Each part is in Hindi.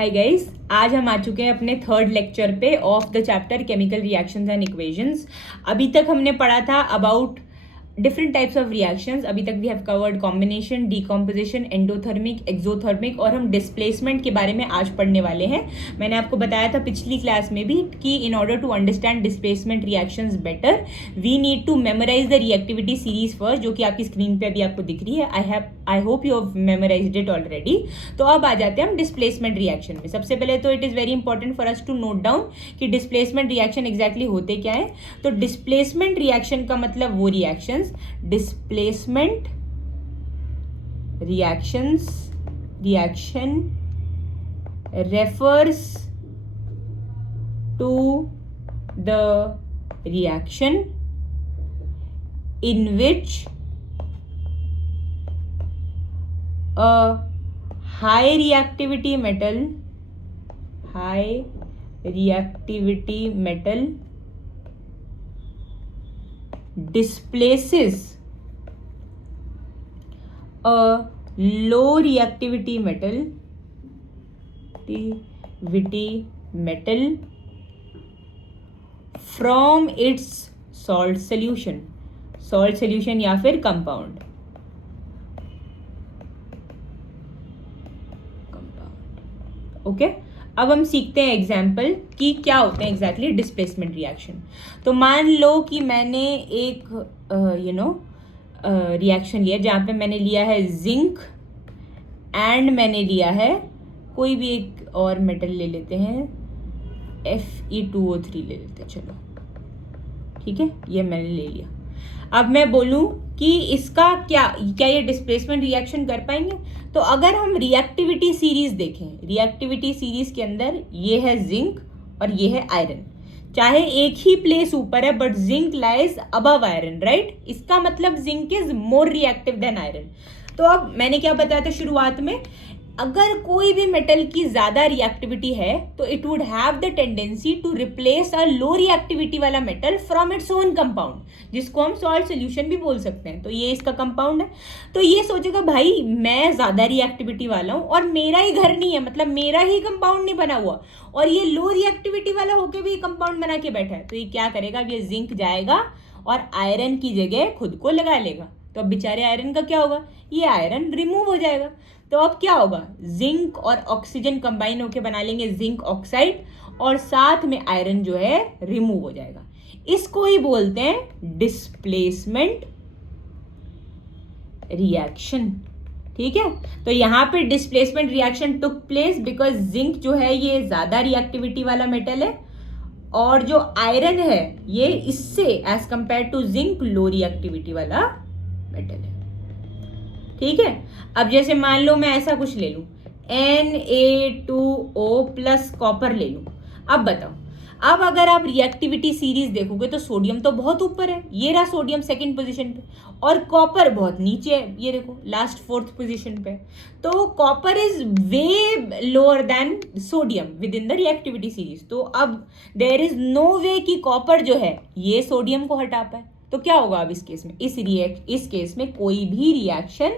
हाय गाइस, आज हम आ चुके हैं अपने थर्ड लेक्चर पे of the chapter chemical reactions and equations. अभी तक हमने पढ़ा था about different types of reactions. अभी तक we have covered combination, decomposition, endothermic, exothermic और हम डिस्प्लेसमेंट के बारे में आज पढ़ने वाले हैं। मैंने आपको बताया था पिछली क्लास में भी कि in order to understand displacement reactions better we need to memorise the reactivity series first, जो कि आपकी स्क्रीन पे अभी आपको दिख रही है। I hope you have memorised it already. तो अब आ जाते हैं हम डिस्प्लेसमेंट रिएक्शन में। सबसे पहले तो it is very important for us to note down कि डिस्प्लेसमेंट रिएक्शन एग्जैक्टली होते क्या है। तो डिस्प्लेसमेंट रिएक्शन का मतलब वो reactions, displacement reaction refers to the reaction in which a high reactivity metal displaces a low reactivity metal from its salt solution या फिर कंपाउंड। ओके, अब हम सीखते हैं एग्जाम्पल कि क्या होते हैं एग्जैक्टली डिस्प्लेसमेंट रिएक्शन। तो मान लो कि मैंने एक रिएक्शन लिया जहाँ पे मैंने लिया है जिंक एंड मैंने लिया है कोई भी एक और मेटल ले लेते हैं, Fe2O3 ले लेते हैं। चलो ठीक है, ये मैंने ले लिया। अब मैं बोलूं कि इसका क्या ये डिस्प्लेसमेंट रिएक्शन कर पाएंगे? तो अगर हम रिएक्टिविटी सीरीज देखें, रिएक्टिविटी सीरीज के अंदर ये है जिंक और ये है आयरन। चाहे एक ही प्लेस ऊपर है but zinc lies above iron, right? इसका मतलब zinc is more reactive than iron. तो अब मैंने क्या बताया था शुरुआत में, अगर कोई भी मेटल की ज्यादा रिएक्टिविटी है तो it would have the tendency to replace a low reactivity वाला metal from its own compound, जिसको हम सॉल्ट सोल्यूशन भी बोल सकते हैं। तो ये इसका कंपाउंड है। तो ये सोचेगा भाई मैं ज्यादा रिएक्टिविटी वाला हूं और मेरा ही घर नहीं है, मतलब मेरा ही कंपाउंड नहीं बना हुआ और ये लो रिएक्टिविटी वाला होके भी कंपाउंड बना के बैठा है। तो ये क्या करेगा, ये जिंक जाएगा और आयरन की जगह खुद को लगा लेगा। तो अब बेचारे आयरन का क्या होगा, ये आयरन रिमूव हो जाएगा। तो अब क्या होगा, जिंक और ऑक्सीजन कंबाइन होकर बना लेंगे जिंक ऑक्साइड और साथ में आयरन जो है रिमूव हो जाएगा। इसको ही बोलते हैं डिस्प्लेसमेंट रिएक्शन। ठीक है, तो यहां पे displacement reaction took place because zinc जो है ये ज्यादा रिएक्टिविटी वाला मेटल है और जो आयरन है ये इससे as compare to zinc low reactivity वाला मेटल है। ठीक है, अब जैसे मान लो मैं ऐसा कुछ ले लूं, Na2O प्लस कॉपर ले लूं। अब बताओ, अब अगर आप रिएक्टिविटी सीरीज देखोगे तो सोडियम तो बहुत ऊपर है, ये रहा सोडियम सेकंड पोजीशन पे, और कॉपर बहुत नीचे है, ये देखो लास्ट फोर्थ पोजीशन पे। तो copper is way lower than sodium with in the reactivity series. तो अब देयर इज नो वे कि कॉपर जो है ये सोडियम को हटा पाए। तो क्या होगा अब इस केस में, इस केस में कोई भी रिएक्शन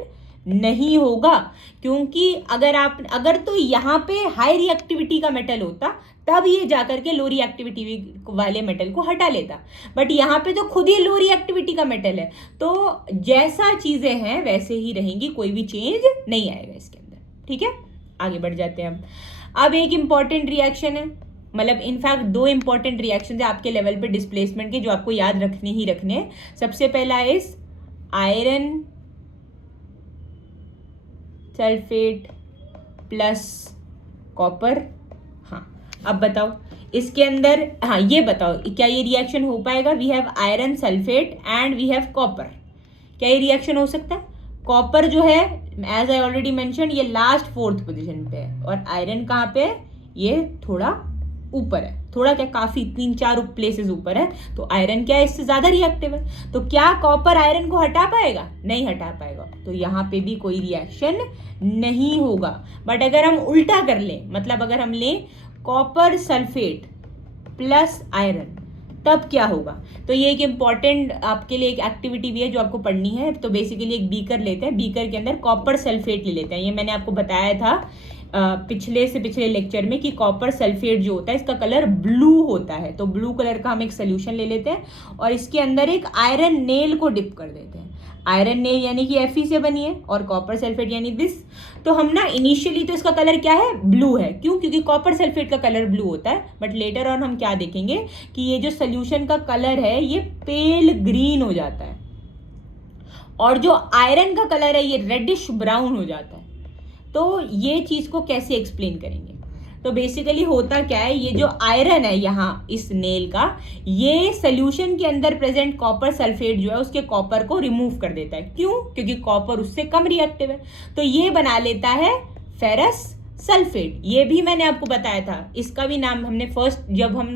नहीं होगा, क्योंकि अगर तो यहाँ पे हाई रिएक्टिविटी का मेटल होता तब ये जाकर के लो रिएक्टिविटी वाले मेटल को हटा लेता, बट यहाँ पे तो खुद ही लो रिएक्टिविटी का मेटल है। तो जैसा चीजें हैं वैसे ही रहेंगी, कोई भी चेंज नहीं आएगा इसके अंदर। ठीक है, आगे बढ़ जाते हैं। अब एक इंपॉर्टेंट रिएक्शन है, मतलब इनफैक्ट दो इंपॉर्टेंट रिएक्शन है आपके लेवल पे डिस्प्लेसमेंट के, जो आपको याद रखने हैं। सबसे पहला is iron sulphate plus copper. हाँ, अब बताओ इसके अंदर, हाँ ये बताओ क्या ये रिएक्शन हो पाएगा? We have iron sulphate and we have copper. क्या ये रिएक्शन हो सकता है? कॉपर जो है एज आई ऑलरेडी मेंशन ये लास्ट फोर्थ पोजीशन पे है और आयरन कहाँ पे है? ये थोड़ा ऊपर है, थोड़ा क्या काफी 3-4 प्लेसेस ऊपर है। तो आयरन क्या है, इससे ज्यादा रिएक्टिव है। तो क्या कॉपर आयरन को हटा पाएगा? नहीं हटा पाएगा। तो यहाँ पे भी कोई रिएक्शन नहीं होगा। बट अगर हम उल्टा कर लें, मतलब अगर हम लें कॉपर सल्फेट प्लस आयरन, तब क्या होगा? तो ये एक इंपॉर्टेंट आपके लिए एक एक्टिविटी भी है जो आपको पढ़नी है। तो बेसिकली एक बीकर लेते हैं, बीकर के अंदर कॉपर सल्फेट ले लेते हैं। ये मैंने आपको बताया था पिछले से पिछले लेक्चर में कि कॉपर सल्फेट जो होता है इसका कलर ब्लू होता है। तो ब्लू कलर का हम एक सोल्यूशन ले लेते हैं और इसके अंदर एक आयरन नेल को डिप कर देते हैं। आयरन नेल यानी कि Fe से बनी है और कॉपर सल्फेट यानी दिस। तो हम ना इनिशियली तो इसका कलर क्या है, ब्लू है। क्यों? क्योंकि कॉपर सल्फेट का कलर ब्लू होता है, बट लेटर ऑन हम क्या देखेंगे कि ये जो सोल्यूशन का कलर है ये पेल ग्रीन हो जाता है और जो आयरन का कलर है ये रेडिश ब्राउन हो जाता है। तो ये चीज को कैसे एक्सप्लेन करेंगे? तो बेसिकली होता क्या है, ये जो आयरन है यहाँ इस नेल का, ये सोल्यूशन के अंदर प्रेजेंट कॉपर सल्फेट जो है उसके कॉपर को रिमूव कर देता है। क्यों? क्योंकि कॉपर उससे कम रिएक्टिव है, तो ये बना लेता है फेरस सल्फेट। ये भी मैंने आपको बताया था, इसका भी नाम हमने फर्स्ट जब हम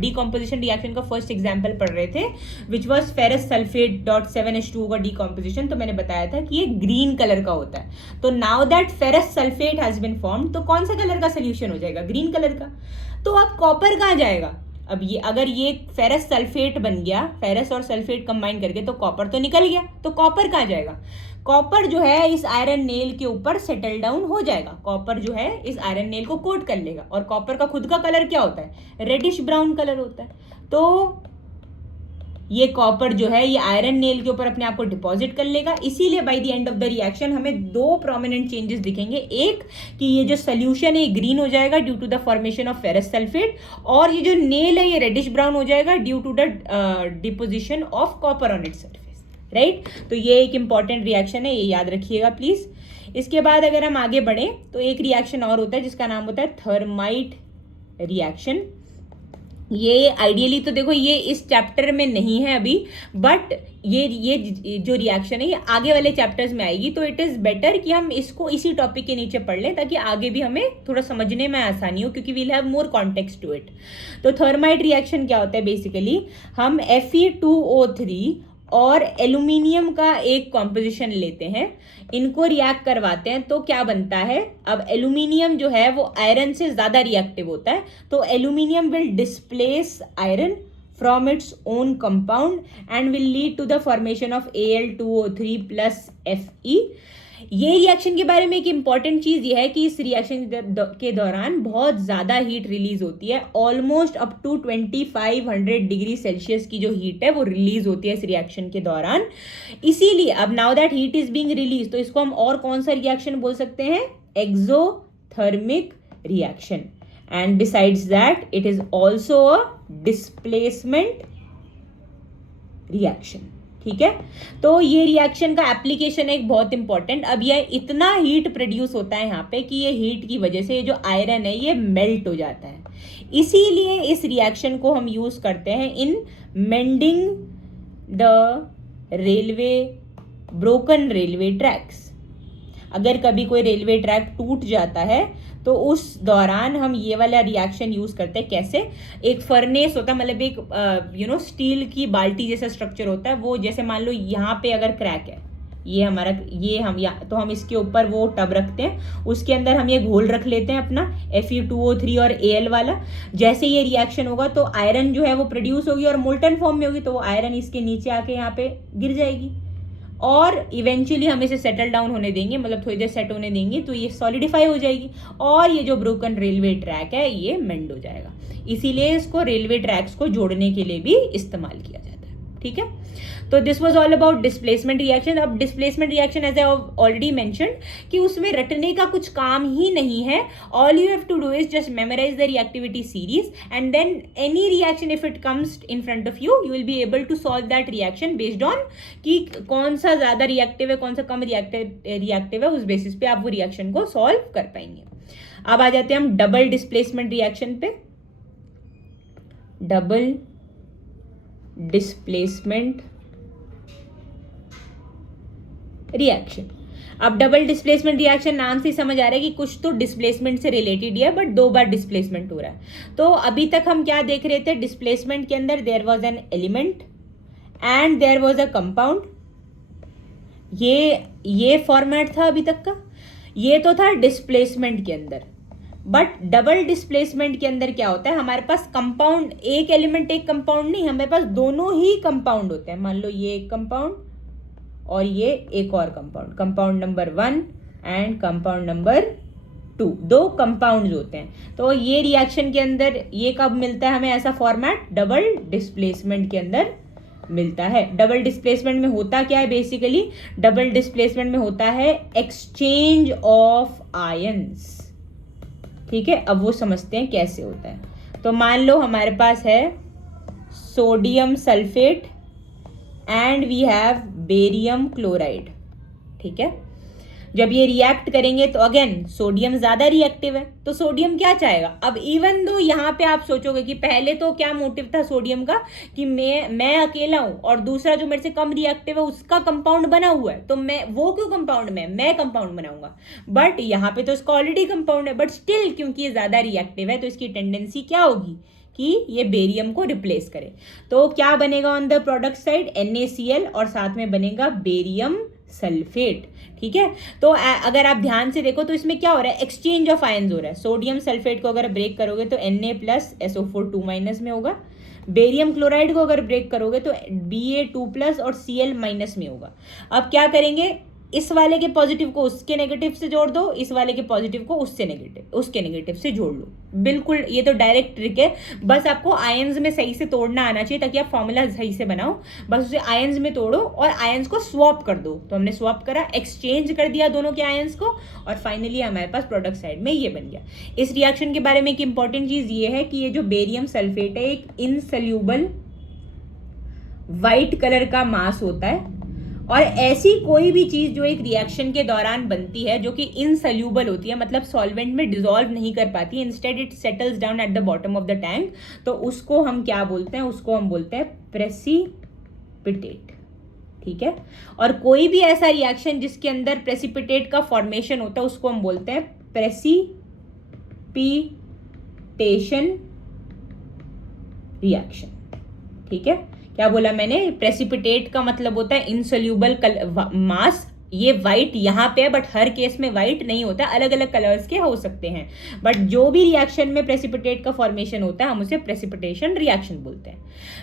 डीकॉम्पोजिशन रिएक्शन का फर्स्ट एग्जांपल पढ़ रहे थे which was ferrous sulphate .7H2O का डीकॉम्पोजिशन, तो मैंने बताया था कि ये ग्रीन कलर का होता है। तो now that ferrous sulphate has been formed, तो कौन सा कलर का सोल्यूशन हो जाएगा? ग्रीन कलर का। तो अब कॉपर कहाँ जाएगा? अब ये अगर ये फेरस सल्फेट बन गया, फेरस और सल्फेट कंबाइन करके, तो कॉपर तो निकल गया, तो कॉपर कहाँ जाएगा? कॉपर जो है इस आयरन नेल के ऊपर सेटल डाउन हो जाएगा। कॉपर जो है इस आयरन नेल को कोट कर लेगा और कॉपर का खुद का कलर क्या होता है? रेडिश ब्राउन कलर होता है। तो ये कॉपर जो है ये आयरन नेल के ऊपर अपने आप को डिपॉजिट कर लेगा। इसीलिए by the end of the reaction हमें दो प्रोमिनेंट चेंजेस दिखेंगे। एक कि ये जो सोल्यूशन है ये ग्रीन हो जाएगा due to the formation of ferrous sulphate, और ये जो नेल है ये रेडिश ब्राउन हो जाएगा due to the deposition of copper on its surface, right. तो ये एक इंपॉर्टेंट रिएक्शन है, ये याद रखिएगा प्लीज। इसके बाद अगर हम आगे बढ़े तो एक रिएक्शन और होता है जिसका नाम होता है थर्माइट रिएक्शन। ये आइडियली तो देखो ये इस चैप्टर में नहीं है अभी, बट ये जो रिएक्शन है ये आगे वाले चैप्टर्स में आएगी, तो इट इज़ बेटर कि हम इसको इसी टॉपिक के नीचे पढ़ लें ताकि आगे भी हमें थोड़ा समझने में आसानी हो, क्योंकि we'll have more context to it. तो थर्माइट रिएक्शन क्या होता है? बेसिकली हम Fe2O3 और एल्यूमिनियम का एक कॉम्पोजिशन लेते हैं, इनको रिएक्ट करवाते हैं, तो क्या बनता है? अब एल्यूमिनियम जो है वो आयरन से ज्यादा रिएक्टिव होता है, तो aluminium will displace iron from its own compound and will lead to the formation of Al2O3 plus Fe। ये रिएक्शन के बारे में एक इंपॉर्टेंट चीज ये है कि इस रिएक्शन के दौरान बहुत ज्यादा हीट रिलीज होती है, almost up to 2500 degree Celsius की जो हीट है वो रिलीज होती है इस रिएक्शन के दौरान। इसीलिए अब now that heat is being release, तो इसको हम और कौन सा रिएक्शन बोल सकते हैं? Exothermic reaction. And besides that it is also a displacement reaction, ठीक है। तो ये रिएक्शन का एप्लीकेशन एक बहुत इंपॉर्टेंट, अब ये इतना हीट प्रोड्यूस होता है यहाँ पे कि ये हीट की वजह से जो आयरन है ये मेल्ट हो जाता है। इसीलिए इस रिएक्शन को हम यूज करते हैं in mending the railway broken railway tracks. अगर कभी कोई रेलवे ट्रैक टूट जाता है तो उस दौरान हम ये वाला रिएक्शन यूज करते हैं। कैसे? एक फर्नेस होता है, मतलब एक स्टील की बाल्टी जैसा स्ट्रक्चर होता है, वो जैसे मान लो यहाँ पे अगर क्रैक है, ये हमारा तो हम इसके ऊपर वो टब रखते हैं, उसके अंदर हम ये घोल रख लेते हैं अपना Fe2O3 और Al वाला। जैसे ये रिएक्शन होगा तो आयरन जो है वो प्रोड्यूस होगी और मोल्टन फॉर्म में होगी, तो वो आयरन इसके नीचे आके यहाँ पे गिर जाएगी और इवेंचुअली हम इसे सेटल डाउन होने देंगे, मतलब थोड़ी देर सेट होने देंगे, तो ये सॉलिडिफाई हो जाएगी और ये जो ब्रोकन रेलवे ट्रैक है ये मेंड हो जाएगा। इसीलिए इसको रेलवे ट्रैक्स को जोड़ने के लिए भी इस्तेमाल किया जाता है, ठीक है। तो this was all about displacement reaction. अब displacement reaction as I already mentioned कि उसमें रटने का कुछ काम ही नहीं है। All you have to do is just memorise the reactivity series and then any reaction if it comes in front of you will be able to solve that reaction based on कि कौन सा ज्यादा रिएक्टिव है, कौन सा कम रिएक्टिव है, उस बेसिस पे आप वो रिएक्शन को सॉल्व कर पाएंगे। अब आ जाते हैं हम डबल डिस्प्लेसमेंट रिएक्शन पे। Double displacement reaction. अब डबल डिस्प्लेसमेंट रिएक्शन नाम से समझ आ रहा है कि कुछ तो डिस्प्लेसमेंट से रिलेटेड है, बट दो बार डिस्प्लेसमेंट हो रहा है। तो अभी तक हम क्या देख रहे थे? डिस्प्लेसमेंट के अंदर there was an element and there was a compound. ये फॉर्मेट था अभी तक का, ये तो था डिस्प्लेसमेंट के अंदर। बट डबल डिस्प्लेसमेंट के अंदर क्या होता है? हमारे पास कंपाउंड, एक एलिमेंट एक कंपाउंड नहीं, हमारे पास दोनों ही कंपाउंड होते हैं। मान लो ये एक कंपाउंड और ये एक और compound, compound number 1 and compound number दो कंपाउंड्स होते हैं। तो ये रिएक्शन के अंदर ये कब मिलता है हमें ऐसा फॉर्मेट, डबल डिस्प्लेसमेंट के अंदर मिलता है। डबल डिस्प्लेसमेंट में होता क्या है बेसिकली, डबल डिस्प्लेसमेंट में होता है एक्सचेंज ऑफ आयंस। ठीक है, अब वो समझते हैं कैसे होता है। तो मान लो हमारे पास है sodium sulphate and we have barium chloride. ठीक है, जब ये रिएक्ट करेंगे तो अगेन सोडियम ज्यादा रिएक्टिव है, तो सोडियम क्या चाहेगा। अब इवन दो यहाँ पे आप सोचोगे कि पहले तो क्या मोटिव था सोडियम का कि मैं अकेला हूं और दूसरा जो मेरे से कम रिएक्टिव है उसका कंपाउंड बना हुआ है, तो मैं वो क्यों कंपाउंड में मैं कंपाउंड बनाऊंगा। बट यहाँ पे तो इसका ऑलरेडी कंपाउंड है, बट स्टिल क्योंकि ये ज्यादा रिएक्टिव है तो इसकी टेंडेंसी क्या होगी कि ये बेरियम को रिप्लेस करे। तो क्या बनेगा on the product side, NaCl और साथ में बनेगा बेरियम सल्फेट। ठीक है, तो अगर आप ध्यान से देखो तो इसमें क्या हो रहा है, एक्सचेंज ऑफ आयंस हो रहा है। सोडियम सल्फेट को अगर ब्रेक करोगे तो Na+SO4 2- में होगा, बेरियम क्लोराइड को अगर ब्रेक करोगे तो Ba2+ और Cl- में होगा। अब क्या करेंगे, इस वाले के पॉजिटिव को उसके नेगेटिव से जोड़ दो, इस वाले के पॉजिटिव को उसके नेगेटिव से जोड़ लो। बिल्कुल, ये तो डायरेक्ट ट्रिक है, बस आपको आयंस में सही से तोड़ना आना चाहिए ताकि आप फॉर्मूला सही से बनाओ। बस उसे आयंस में तोड़ो और आयंस को स्वैप कर दो। तो हमने स्वैप करा, एक्सचेंज कर दिया दोनों के आयंस को, और फाइनली हमारे पास प्रोडक्ट साइड में ये बन गया। इस रिएक्शन के बारे में एक इंपॉर्टेंट चीज ये है कि ये जो बेरियम सल्फेट है एक इनसोल्यूबल व्हाइट कलर का मास होता है, और ऐसी कोई भी चीज जो एक रिएक्शन के दौरान बनती है जो कि इनसोल्यूबल होती है, मतलब सॉल्वेंट में डिसॉल्व नहीं कर पाती, instead it settles down at the bottom of the tank, तो उसको हम क्या बोलते हैं, उसको हम बोलते हैं प्रेसिपिटेट। ठीक है, और कोई भी ऐसा रिएक्शन जिसके अंदर प्रेसिपिटेट का फॉर्मेशन होता है उसको हम बोलते हैं प्रेसिपिटेशन रिएक्शन। ठीक है, क्या बोला मैंने, प्रेसिपिटेट का मतलब होता है इनसोल्यूबल मास। ये व्हाइट यहाँ पे है, बट हर केस में व्हाइट नहीं होता, अलग अलग कलर्स के हो सकते हैं, बट जो भी रिएक्शन में प्रेसिपिटेट का फॉर्मेशन होता है हम उसे प्रेसिपिटेशन रिएक्शन बोलते हैं।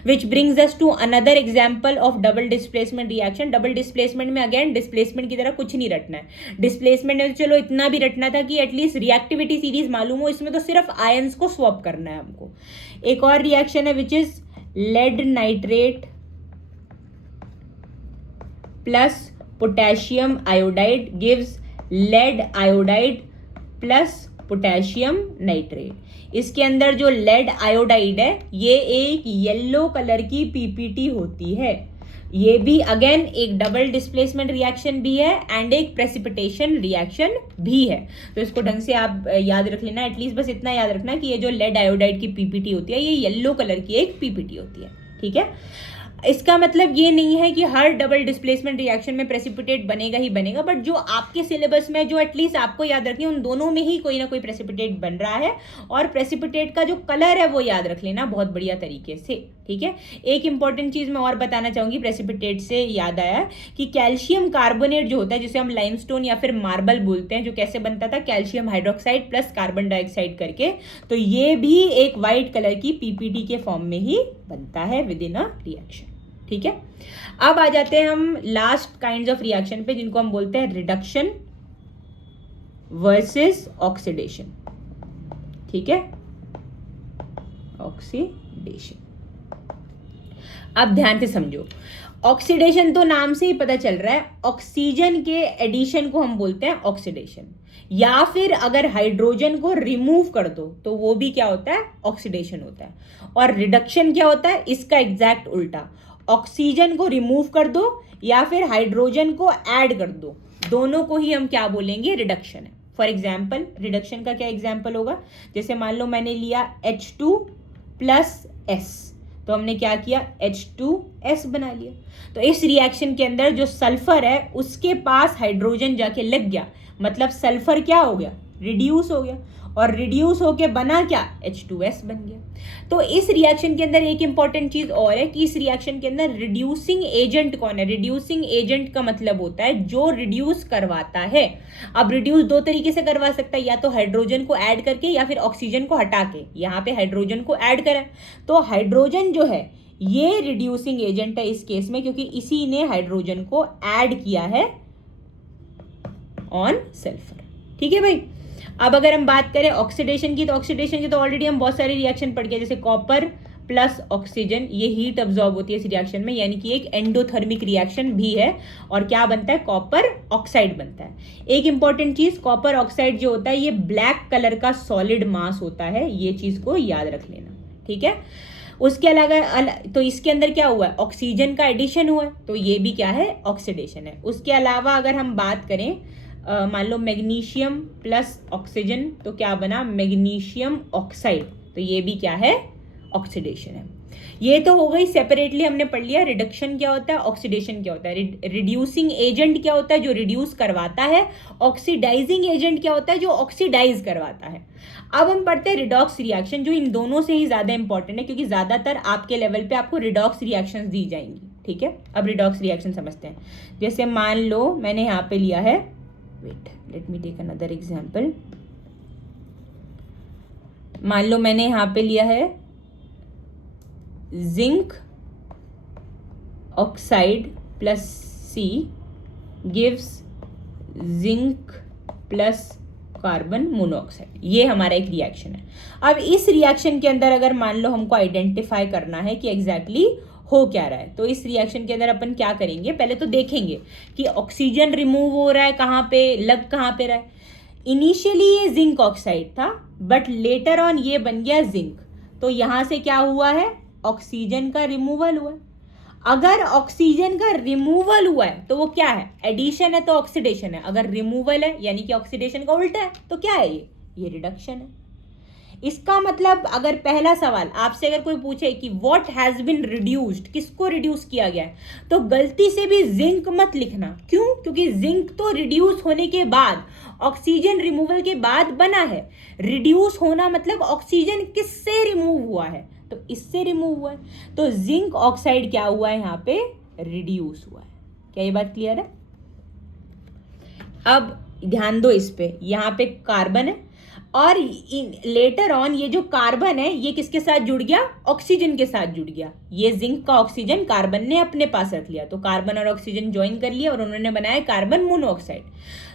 Which brings us to another example of double displacement reaction. Double displacement में अगेन डिस्प्लेसमेंट की तरह कुछ नहीं रटना है। डिस्प्लेसमेंट में चलो इतना भी रटना था कि एटलीस्ट रिएक्टिविटी सीरीज मालूम हो, इसमें तो सिर्फ आयंस को स्वैप करना है हमको। एक और रिएक्शन है which is lead nitrate plus potassium iodide gives lead iodide plus potassium nitrate। इसके अंदर जो lead iodide है ये एक येलो कलर की PPT होती है। ये भी अगेन एक डबल डिस्प्लेसमेंट रिएक्शन भी है एंड एक प्रेसिपिटेशन रिएक्शन भी है। तो इसको ढंग से आप याद रख लेना, एटलीस्ट बस इतना याद रखना कि ये जो लेड आयोडाइड की पीपीटी होती है ये येलो कलर की एक पीपीटी होती है। ठीक है, इसका मतलब ये नहीं है कि हर डबल डिस्प्लेसमेंट रिएक्शन में प्रेसिपिटेट बनेगा ही बनेगा, बट जो आपके सिलेबस में जो एटलीस्ट आपको याद रखनी है उन दोनों में ही कोई ना कोई प्रेसिपिटेट बन रहा है, और प्रेसिपिटेट का जो कलर है वो याद रख लेना बहुत बढ़िया तरीके से। ठीक है, एक इंपॉर्टेंट चीज मैं और बताना चाहूंगी प्रेसिपिटेट से याद आया कि कैल्शियम कार्बोनेट जो होता है जिसे हम लाइमस्टोन या फिर मार्बल बोलते हैं, जो कैसे बनता था, calcium hydroxide plus carbon dioxide करके, तो ये भी एक वाइट कलर की पीपीटी के फॉर्म में ही बनता है विद इन अ रिएक्शन। ठीक है, अब आ जाते हैं हम लास्ट काइंड्स ऑफ रिएक्शन पे जिनको हम बोलते हैं रिडक्शन वर्सेस ऑक्सीडेशन। ठीक है, ऑक्सीडेशन। अब ध्यान से समझो, ऑक्सीडेशन तो नाम से ही पता चल रहा है, ऑक्सीजन के एडिशन को हम बोलते हैं ऑक्सीडेशन, या फिर अगर हाइड्रोजन को रिमूव कर दो तो वो भी क्या होता है, ऑक्सीडेशन होता है। और रिडक्शन क्या होता है, इसका एग्जैक्ट उल्टा, ऑक्सीजन को रिमूव कर दो या फिर हाइड्रोजन को ऐड कर दो, दोनों को ही हम क्या बोलेंगे, रिडक्शन है। फॉर एग्जाम्पल, रिडक्शन का क्या एग्जाम्पल होगा, जैसे मान लो मैंने लिया H2+S, तो हमने क्या किया, H2S बना लिया। तो इस रिएक्शन के अंदर जो सल्फर है उसके पास हाइड्रोजन जाके लग गया, मतलब सल्फर क्या हो गया, रिड्यूस हो गया, और रिड्यूस होके बना क्या, H2S बन गया। तो इस रिएक्शन के अंदर एक इंपॉर्टेंट चीज और है कि इस रिएक्शन के अंदर रिड्यूसिंग एजेंट कौन है। रिड्यूसिंग एजेंट का मतलब होता है जो रिड्यूस करवाता है। अब रिड्यूस दो तरीके से करवा सकता है, या तो हाइड्रोजन को ऐड करके या फिर ऑक्सीजन को हटा के। यहाँ पे हाइड्रोजन को ऐड करें तो हाइड्रोजन जो है ये रिड्यूसिंग एजेंट है इस केस में, क्योंकि इसी ने हाइड्रोजन को ऐड किया है ऑन सल्फर। ठीक है भाई, अब अगर हम बात करें ऑक्सीडेशन की, तो ऑक्सीडेशन की तो ऑलरेडी हम बहुत सारे रिएक्शन पढ़ गए, जैसे कॉपर प्लस ऑक्सीजन, ये हीट अब्जॉर्ब होती है इस रिएक्शन में, यानी कि एक एंडोथर्मिक रिएक्शन भी है। और क्या बनता है, कॉपर ऑक्साइड बनता है। एक इंपॉर्टेंट चीज, कॉपर ऑक्साइड जो होता है ये ब्लैक कलर का सॉलिड मास होता है, ये चीज को याद रख लेना, ठीक है। उसके अलावा तो इसके अंदर क्या हुआ है, ऑक्सीजन का एडिशन हुआ है, तो ये भी क्या है, ऑक्सीडेशन है। उसके अलावा अगर हम बात करें मान लो मैग्नीशियम प्लस ऑक्सीजन, तो क्या बना, मैग्नीशियम ऑक्साइड, तो ये भी क्या है, ऑक्सीडेशन है। ये तो हो गई सेपरेटली हमने पढ़ लिया रिडक्शन क्या होता है, ऑक्सीडेशन क्या होता है। रिड्यूसिंग एजेंट क्या होता है, जो रिड्यूस करवाता है। ऑक्सीडाइजिंग एजेंट क्या होता है, जो ऑक्सीडाइज करवाता है। अब हम पढ़ते हैं रिडॉक्स रिएक्शन, जो इन दोनों से ही ज्यादा इंपॉर्टेंट है, क्योंकि ज्यादातर आपके लेवल पे आपको रिडॉक्स रिएक्शन दी जाएंगी, ठीक है। अब रिडॉक्स रिएक्शन समझते हैं। जैसे मान लो मैंने यहाँ पे लिया है, wait let me take another example. मान लो मैंने यहाँ पे लिया है zinc oxide plus C gives zinc plus carbon monoxide, ये हमारा एक रिएक्शन है। अब इस रिएक्शन के अंदर अगर मान लो हमको आइडेंटिफाई करना है कि एग्जैक्टली हो क्या रहा है, तो इस रिएक्शन के अंदर अपन क्या करेंगे, पहले तो देखेंगे कि ऑक्सीजन रिमूव हो रहा है कहाँ पे, लग कहाँ पे रहा है। इनिशियली ये जिंक ऑक्साइड था, बट लेटर ऑन ये बन गया जिंक, तो यहां से क्या हुआ है, ऑक्सीजन का रिमूवल हुआ है। अगर ऑक्सीजन का रिमूवल हुआ है तो वो क्या है, एडिशन है तो ऑक्सीडेशन है। अगर रिमूवल है यानी कि ऑक्सीडेशन का उल्टा है, तो क्या है ये रिडक्शन है। इसका मतलब अगर पहला सवाल आपसे अगर कोई पूछे कि व्हाट हैज बीन रिड्यूस्ड, किसको रिड्यूस किया गया है, तो गलती से भी जिंक मत लिखना। क्यों, क्योंकि जिंक तो रिड्यूस होने के बाद, ऑक्सीजन रिमूवल के बाद बना है। रिड्यूस होना मतलब ऑक्सीजन किससे रिमूव हुआ है, तो इससे रिमूव हुआ है। तो जिंक ऑक्साइड क्या हुआ है, यहाँ पे रिड्यूस हुआ है। क्या ये बात क्लियर है। अब ध्यान दो इस पे, यहाँ पे कार्बन है और लेटर ऑन ये जो कार्बन है ये किसके साथ जुड़ गया, ऑक्सीजन के साथ जुड़ गया। ये जिंक का ऑक्सीजन कार्बन ने अपने पास रख लिया, तो कार्बन और ऑक्सीजन ज्वाइन कर लिया और उन्होंने बनाया कार्बन मोनोऑक्साइड।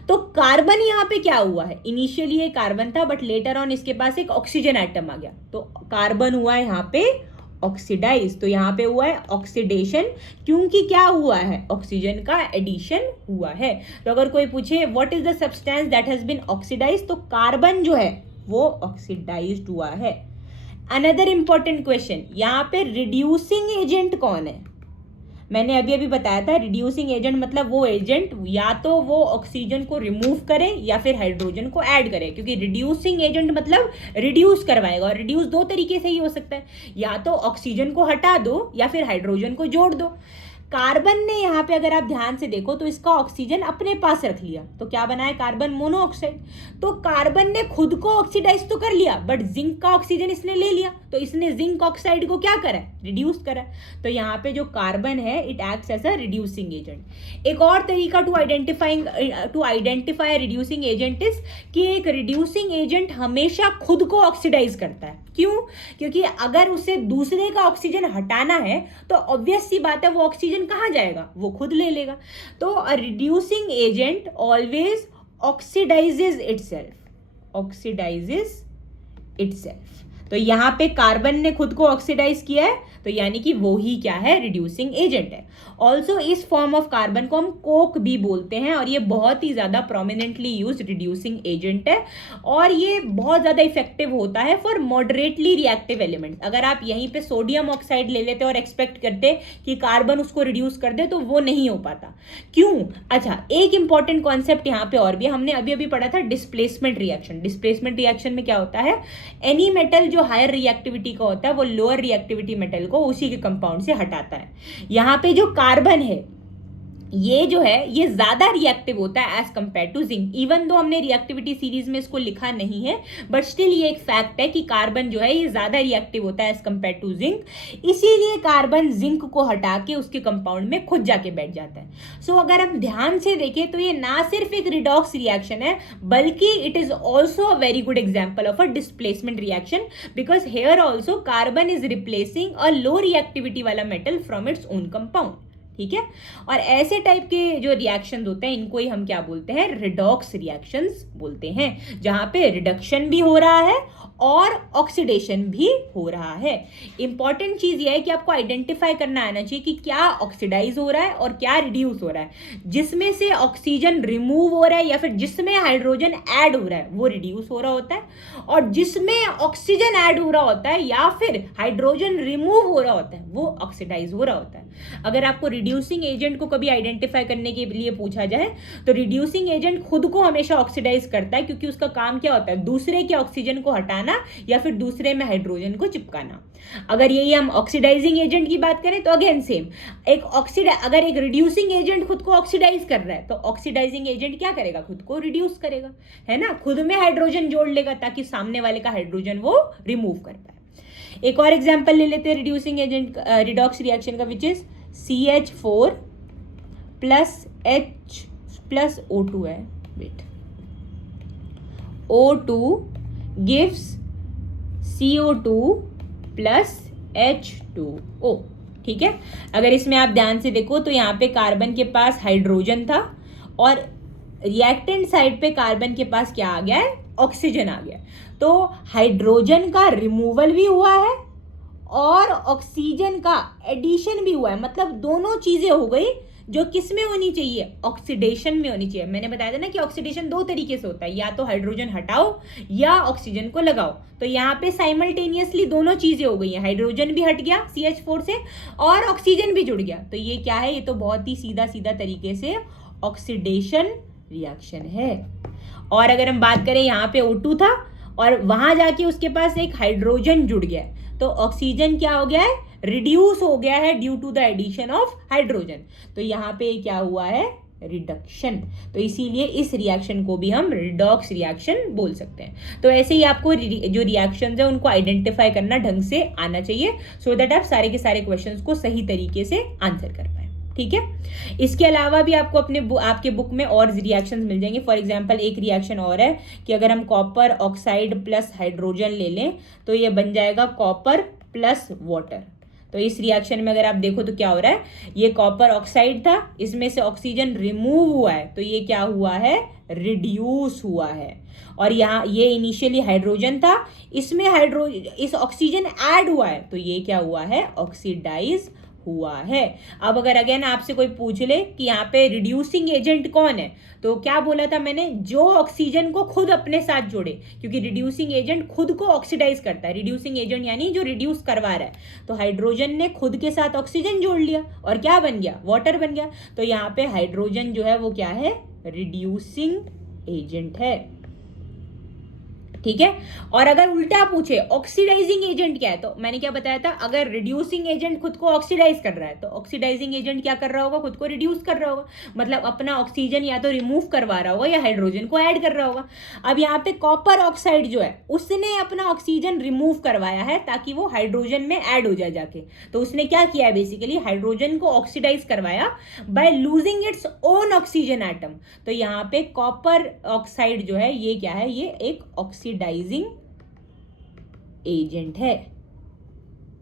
तो कार्बन यहाँ पे क्या हुआ है, इनिशियली ये कार्बन था बट लेटर ऑन इसके पास एक ऑक्सीजन एटम आ गया, तो कार्बन हुआ है यहाँ पे ऑक्सीडाइज, तो यहाँ पे हुआ है ऑक्सीडेशन, क्योंकि क्या हुआ है, ऑक्सीजन का एडिशन हुआ है। तो अगर कोई पूछे what is the substance that has been oxidise, तो कार्बन जो है वो ऑक्सीडाइज्ड हुआ है। अनदर इंपॉर्टेंट क्वेश्चन, यहाँ पे रिड्यूसिंग एजेंट कौन है। मैंने अभी अभी बताया था रिड्यूसिंग एजेंट मतलब वो एजेंट या तो वो ऑक्सीजन को रिमूव करे या फिर हाइड्रोजन को ऐड करे, क्योंकि रिड्यूसिंग एजेंट मतलब रिड्यूस करवाएगा, और रिड्यूस दो तरीके से ही हो सकता है, या तो ऑक्सीजन को हटा दो या फिर हाइड्रोजन को जोड़ दो। कार्बन ने यहाँ पे अगर आप ध्यान से देखो तो इसका ऑक्सीजन अपने पास रख लिया, तो क्या बना है, कार्बन मोनोऑक्साइड। तो कार्बन ने खुद को ऑक्सीडाइज तो कर लिया बट जिंक का ऑक्सीजन इसने ले लिया, तो इसने जिंक ऑक्साइड को क्या करा, रिड्यूस करा। तो यहाँ पे जो कार्बन है it acts as a reducing agent. एक और तरीका to identify reducing agent is कि एक रिड्यूसिंग एजेंट हमेशा खुद को ऑक्सीडाइज करता है। क्यों, क्योंकि अगर उसे दूसरे का ऑक्सीजन हटाना है तो ऑब्वियस सी बात है वो ऑक्सीजन कहाँ जाएगा, वो खुद ले लेगा। तो अ reducing agent always oxidises itself. तो यहाँ पे कार्बन ने खुद को ऑक्सीडाइज किया है, तो यानी कि वो ही क्या है, रिड्यूसिंग एजेंट है। ऑल्सो इस फॉर्म ऑफ कार्बन को हम कोक भी बोलते हैं, और ये बहुत ही ज्यादा प्रोमिनेंटली यूज रिड्यूसिंग एजेंट है, और ये बहुत ज्यादा इफेक्टिव होता है फॉर मॉडरेटली रिएक्टिव एलिमेंट्स। अगर आप यहीं पे सोडियम ऑक्साइड ले लेते और एक्सपेक्ट करते कि कार्बन उसको रिड्यूस कर दे, तो वो नहीं हो पाता। क्यों, अच्छा एक इंपॉर्टेंट कॉन्सेप्ट यहाँ पे और भी, हमने अभी अभी पढ़ा था डिस्प्लेसमेंट रिएक्शन। डिस्प्लेसमेंट रिएक्शन में क्या होता है, एनी मेटल जो हायर रिएक्टिविटी का होता है वो लोअर रिएक्टिविटी मेटल को उसी के कंपाउंड से हटाता है। यहाँ पे जो कार्बन है ये जो है ये ज्यादा रिएक्टिव होता है as compare to zinc. Even though हमने रिएक्टिविटी सीरीज में इसको लिखा नहीं है, बट स्टिल ये एक फैक्ट है कि कार्बन जो है ये ज्यादा रिएक्टिव होता है एज कंपेयर टू जिंक। इसीलिए कार्बन जिंक को हटा के उसके कंपाउंड में खुद जाके बैठ जाता है। सो अगर हम ध्यान से देखें तो ये ना सिर्फ एक रिडॉक्स रिएक्शन है, बल्कि it is also a very good example of a displacement reaction, because here also carbon is replacing a low reactivity वाला metal from its own compound. ठीक है। और ऐसे टाइप के जो रिएक्शंस होते हैं इनको ही हम क्या बोलते हैं, रिडॉक्स रिएक्शंस बोलते हैं, जहां पे रिडक्शन भी हो रहा है और ऑक्सीडेशन भी हो रहा है। इंपॉर्टेंट चीज ये है कि आपको आइडेंटिफाई करना आना चाहिए कि क्या ऑक्सीडाइज हो रहा है और क्या रिड्यूस हो रहा है। जिसमें से ऑक्सीजन रिमूव हो रहा है या फिर जिसमें हाइड्रोजन ऐड हो रहा है वो रिड्यूस हो रहा होता है, और जिसमें ऑक्सीजन ऐड हो रहा होता है या फिर हाइड्रोजन रिमूव हो रहा होता है वो ऑक्सीडाइज हो रहा होता है। अगर आपको रिड्यूसिंग एजेंट को कभी आइडेंटिफाई करने के लिए पूछा जाए तो रिड्यूसिंग एजेंट खुद को हमेशा ऑक्सीडाइज करता है, क्योंकि उसका काम क्या होता है, दूसरे के ऑक्सीजन को हटाना या फिर दूसरे में हाइड्रोजन को चिपकाना। अगर यही हम ऑक्सीडाइजिंग एजेंट की बात करें तो अगेन सेम, अगर एक रिड्यूसिंग एजेंट खुद को ऑक्सीडाइज कर रहा है तो ऑक्सीडाइजिंग एजेंट क्या करेगा, खुद को रिड्यूस करेगा, है ना, खुद में हाइड्रोजन जोड़ लेगा ताकि सामने वाले का हाइड्रोजन वो रिमूव कर पाए। एक और एग्जांपल ले लेते हैं रिड्यूसिंग एजेंट रिडॉक्स रिएक्शन का, which is CH4 plus H plus O2 है, wait, O2 gives CO2 plus H2O, ठीक है। अगर इसमें आप ध्यान से देखो तो यहाँ पे कार्बन के पास हाइड्रोजन था और रिएक्टेंट साइड पे कार्बन के पास क्या आ गया है, ऑक्सीजन आ गया। तो हाइड्रोजन का रिमूवल भी हुआ है और ऑक्सीजन का एडिशन भी हुआ है, मतलब दोनों चीजें हो गई जो किस में होनी चाहिए, ऑक्सीडेशन में होनी चाहिए। मैंने बताया था ना कि ऑक्सीडेशन दो तरीके से होता है, या तो हाइड्रोजन हटाओ या ऑक्सीजन को लगाओ। तो यहाँ पे साइमल्टेनियसली दोनों चीजें हो गई हैं, हाइड्रोजन भी हट गया CH4 से और ऑक्सीजन भी जुड़ गया। तो ये क्या है, ये तो बहुत ही सीधा सीधा तरीके से ऑक्सीडेशन रिएक्शन है। और अगर हम बात करें, यहाँ पे O2 था और वहां जाके उसके पास एक हाइड्रोजन जुड़ गया, तो ऑक्सीजन क्या हो गया है, रिड्यूस हो गया है due to the addition of hydrogen. तो यहाँ पे क्या हुआ है, रिडक्शन। तो इसीलिए इस रिएक्शन को भी हम रिडॉक्स रिएक्शन बोल सकते हैं। तो ऐसे ही आपको जो रिएक्शंस है उनको आइडेंटिफाई करना ढंग से आना चाहिए, सो दैट आप सारे के सारे क्वेश्चंस को सही तरीके से आंसर कर पाए, ठीक है। इसके अलावा भी आपको आपके बुक में और रिएक्शंस मिल जाएंगे। फॉर एग्जांपल एक रिएक्शन और है कि अगर हम कॉपर ऑक्साइड प्लस हाइड्रोजन ले लें तो ये बन जाएगा कॉपर प्लस वाटर। तो इस रिएक्शन में अगर आप देखो तो क्या हो रहा है, ये कॉपर ऑक्साइड था, इसमें से ऑक्सीजन रिमूव हुआ है तो ये क्या हुआ है, रिड्यूस हुआ है। और यहाँ ये इनिशियली हाइड्रोजन था, इसमें इस ऑक्सीजन ऐड हुआ है तो ये क्या हुआ है, ऑक्सीडाइज हुआ है। अब अगर अगेन आपसे कोई पूछ ले कि यहाँ पे रिड्यूसिंग एजेंट कौन है, तो क्या बोला था मैंने, जो ऑक्सीजन को खुद अपने साथ जोड़े, क्योंकि रिड्यूसिंग एजेंट खुद को ऑक्सीडाइज करता है। रिड्यूसिंग एजेंट यानी जो रिड्यूस करवा रहा है। तो हाइड्रोजन ने खुद के साथ ऑक्सीजन जोड़ लिया और क्या बन गया, वाटर बन गया। तो यहाँ पे हाइड्रोजन जो है वो क्या है, रिड्यूसिंग एजेंट है, ठीक है। और अगर उल्टा पूछे ऑक्सीडाइजिंग एजेंट क्या है, तो मैंने क्या बताया था, अगर रिड्यूसिंग एजेंट खुद को ऑक्सीडाइज कर रहा है तो ऑक्सीडाइजिंग एजेंट क्या कर रहा होगा, खुद को रिड्यूस कर रहा होगा, मतलब अपना ऑक्सीजन या तो रिमूव करवा रहा होगा या हाइड्रोजन को ऐड कर रहा होगा। अब यहाँ पे कॉपर ऑक्साइड जो है उसने अपना ऑक्सीजन रिमूव करवाया है ताकि वो हाइड्रोजन में ऐड हो जाए जाके। तो उसने क्या किया है, बेसिकली हाइड्रोजन को ऑक्सीडाइज करवाया by losing its own oxygen atom. तो यहाँ पे कॉपर ऑक्साइड जो है ये क्या है, ये एक ऑक्सीडाइजिंग एजेंट है।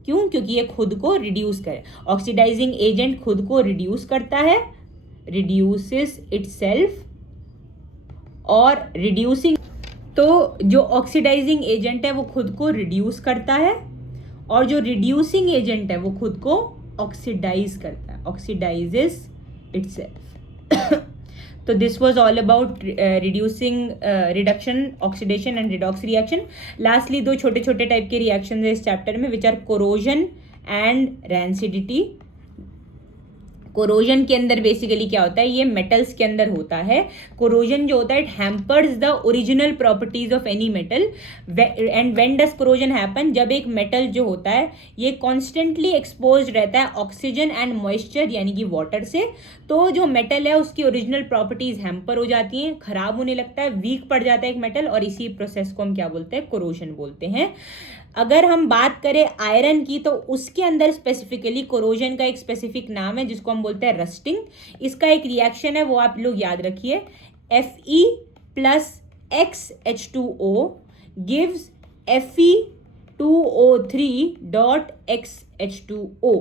क्यों, क्योंकि ये खुद को रिड्यूस करे। ऑक्सीडाइजिंग एजेंट खुद को रिड्यूस करता है, रिड्यूसेस इटसेल्फ, और रिड्यूसिंग, तो जो ऑक्सीडाइजिंग एजेंट है वो खुद को रिड्यूस करता है और जो रिड्यूसिंग एजेंट है वो खुद को ऑक्सीडाइज करता है, ऑक्सीडाइजेस इटसेल्फ। तो this was all about reduction, oxidation and redox reaction. Lastly दो छोटे छोटे टाइप के रिएक्शन है इस चैप्टर में, which are corrosion and rancidity. Corrosion के अंदर बेसिकली क्या होता है, ये मेटल्स के अंदर होता है। कोरोजन जो होता है, it hampers the original properties of any metal. And when does corrosion happen, जब एक मेटल जो होता है ये कॉन्स्टेंटली एक्सपोज रहता है ऑक्सीजन एंड मॉइस्चर यानी कि वाटर से, तो जो मेटल है उसकी ओरिजिनल प्रॉपर्टीज हैम्पर हो जाती हैं, खराब होने लगता है, वीक पड़ जाता है एक मेटल, और इसी प्रोसेस को हम क्या बोलते हैं, कोरोजन बोलते हैं। अगर हम बात करें आयरन की तो उसके अंदर स्पेसिफिकली कोरोजन का एक स्पेसिफिक नाम है जिसको हम बोलते हैं रस्टिंग। इसका एक रिएक्शन है वो आप लोग याद रखिए, Fe plus XH2O gives Fe2O3 dot XH2O।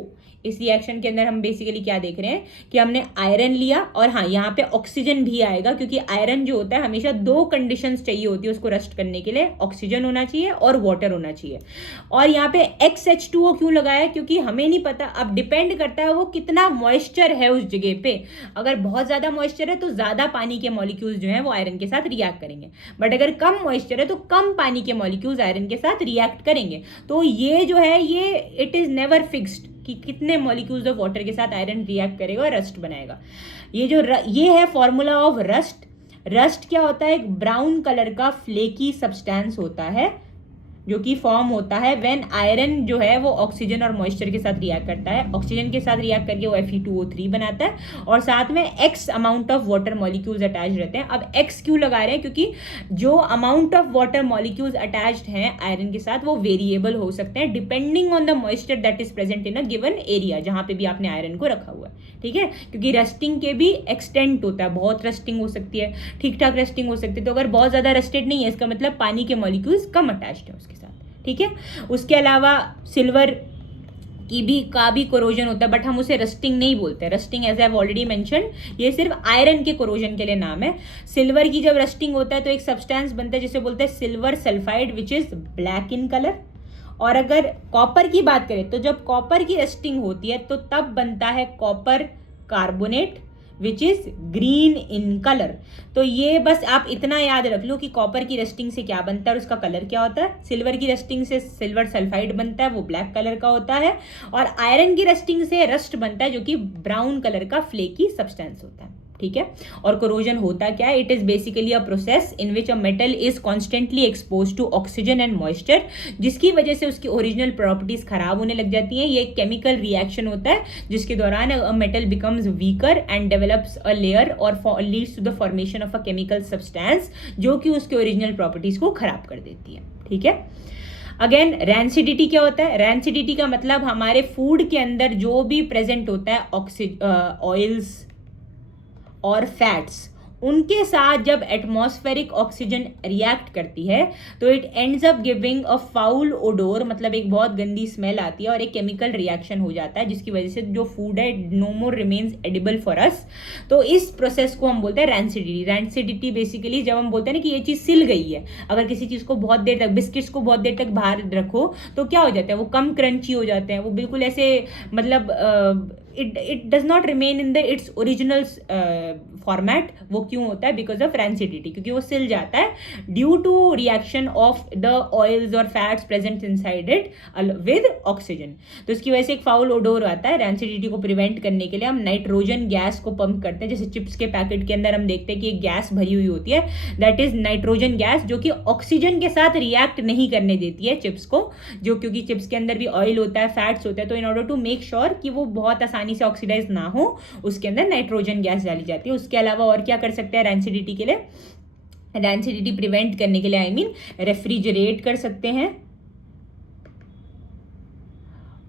इस रिएक्शन के अंदर हम बेसिकली क्या देख रहे हैं कि हमने आयरन लिया, और हाँ यहाँ पे ऑक्सीजन भी आएगा, क्योंकि आयरन जो होता है हमेशा दो कंडीशंस चाहिए होती है उसको रस्ट करने के लिए, ऑक्सीजन होना चाहिए और वाटर होना चाहिए। और यहाँ पे XH2O क्यों लगाया, क्योंकि हमें नहीं पता, अब डिपेंड करता है वो कितना मॉइस्चर है उस जगह पे। अगर बहुत ज़्यादा मॉइस्चर है तो ज़्यादा पानी के मॉलिक्यूल्स जो हैं वो आयरन के साथ रिएक्ट करेंगे, बट अगर कम मॉइस्चर है तो कम पानी के मॉलिक्यूल्स आयरन के साथ रिएक्ट करेंगे। तो ये जो है ये इट इज़ नेवर फिक्स्ड कि कितने मॉलिक्यूल्स ऑफ वाटर के साथ आयरन रिएक्ट करेगा और रस्ट बनाएगा। ये है फॉर्मूला ऑफ रस्ट। रस्ट क्या होता है, एक ब्राउन कलर का फ्लेकी सब्सटेंस होता है जो कि फॉर्म होता है व्हेन आयरन जो है वो ऑक्सीजन और मॉइस्चर के साथ रिएक्ट करता है। ऑक्सीजन के साथ रिएक्ट करके वो Fe2O3 बनाता है और साथ में X amount of water molecules attach रहते हैं। अब X क्यों लगा रहे हैं, क्योंकि जो amount of water molecules attached हैं आयरन के साथ वो वेरिएबल हो सकते हैं depending on the moisture that is present in a given area जहां पे भी आपने आयरन को रखा हुआ है। ठीक है, क्योंकि रस्टिंग के भी एक्सटेंट होता है, बहुत रस्टिंग हो सकती है, ठीक ठाक रस्टिंग हो सकती है। तो अगर बहुत ज़्यादा रस्टेड नहीं है इसका मतलब पानी के मॉलिक्यूल्स कम अटैच्ड है उसके साथ। ठीक है, उसके अलावा सिल्वर का भी कोरोजन होता है, बट हम उसे रस्टिंग नहीं बोलते। Rusting as I have already mention ये सिर्फ आयरन के कोरोजन के लिए नाम है। सिल्वर की जब रस्टिंग होता है तो एक सब्सटेंस बनता है जिसे बोलते हैं silver sulphide which is black in colour. और अगर कॉपर की बात करें तो जब कॉपर की रस्टिंग होती है तो तब बनता है copper carbonate which is green in colour. तो ये बस आप इतना याद रख लो कि कॉपर की रस्टिंग से क्या बनता है और उसका कलर क्या होता है। सिल्वर की रस्टिंग से सिल्वर सल्फाइड बनता है, वो ब्लैक कलर का होता है। और आयरन की रस्टिंग से रस्ट बनता है जो कि ब्राउन कलर का फ्लेकी सब्सटेंस होता है। ठीक है, और कोरोजन होता क्या है, it is basically a process in which a metal is constantly expose to oxygen and moisture, जिसकी वजह से उसकी ओरिजिनल प्रॉपर्टीज खराब होने लग जाती हैं। ये एक केमिकल रिएक्शन होता है जिसके दौरान a metal becomes weaker and develops a layer और leads to the formation of a chemical substance जो कि उसके ओरिजिनल प्रॉपर्टीज को खराब कर देती है। ठीक है, अगेन रैंसिडिटी क्या होता है, रैंसिडिटी का मतलब हमारे फूड के अंदर जो भी प्रेजेंट होता है ऑयल्स और फैट्स, उनके साथ जब एटमॉस्फेरिक ऑक्सीजन रिएक्ट करती है तो it ends up giving a foul odour, मतलब एक बहुत गंदी स्मेल आती है और एक केमिकल रिएक्शन हो जाता है जिसकी वजह से जो फूड है no more remains edible for us. तो इस प्रोसेस को हम बोलते हैं रैंसिडिटी। रैंसिडिटी बेसिकली जब हम बोलते हैं ना कि ये चीज़ सिल गई है, अगर किसी चीज़ को बहुत देर तक, बिस्किट्स को बहुत देर तक बाहर रखो तो क्या हो जाता है, वो कम क्रंची हो जाते हैं, वो बिल्कुल ऐसे मतलब it does not remain in the its original format. वो क्यों होता है, बिकॉज ऑफ रैंसिडिटी, क्योंकि वो सिल जाता है due to reaction of the oils और fats present inside it with oxygen. तो इसकी वजह से एक फाउल ओडोर आता है। रैंसिडिटी को प्रिवेंट करने के लिए हम नाइट्रोजन गैस को पंप करते हैं। जैसे चिप्स के पैकेट के अंदर हम देखते हैं कि एक गैस भरी हुई होती है, दैट इज नाइट्रोजन गैस, जो कि ऑक्सीजन के साथ रिएक्ट नहीं करने देती है चिप्स को, जो क्योंकि चिप्स के अंदर भी ऑयल होता है, फैट्स होता है। तो in order to make sure कि वो बहुत आसानी से ऑक्सीडाइज ना हो, उसके अंदर नाइट्रोजन गैस डाली जाती है। उसके अलावा और क्या कर सकते हैं रैंसिडिटी के लिए, रैंसिडिटी प्रिवेंट करने के लिए आई मीन रेफ्रिजरेट कर सकते हैं।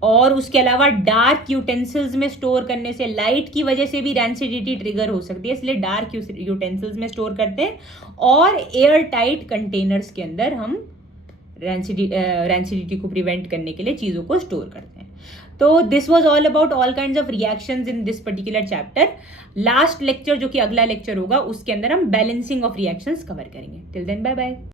और उसके अलावा डार्क यूटेंसिल्स में स्टोर करने से, लाइट की वजह से भी रैंसिडिटी ट्रिगर हो सकती है, इसलिए डार्क यूटेंसिल्स में स्टोर करते हैं। और एयर टाइट कंटेनर्स के अंदर हम रैंसिडिटी को प्रिवेंट करने के लिए चीज़ों को स्टोर करते हैं। तो this was all about all kinds of reactions in this particular chapter. Last lecture जो कि अगला लेक्चर होगा उसके अंदर हम बैलेंसिंग ऑफ रिएक्शंस कवर करेंगे। Till then bye bye.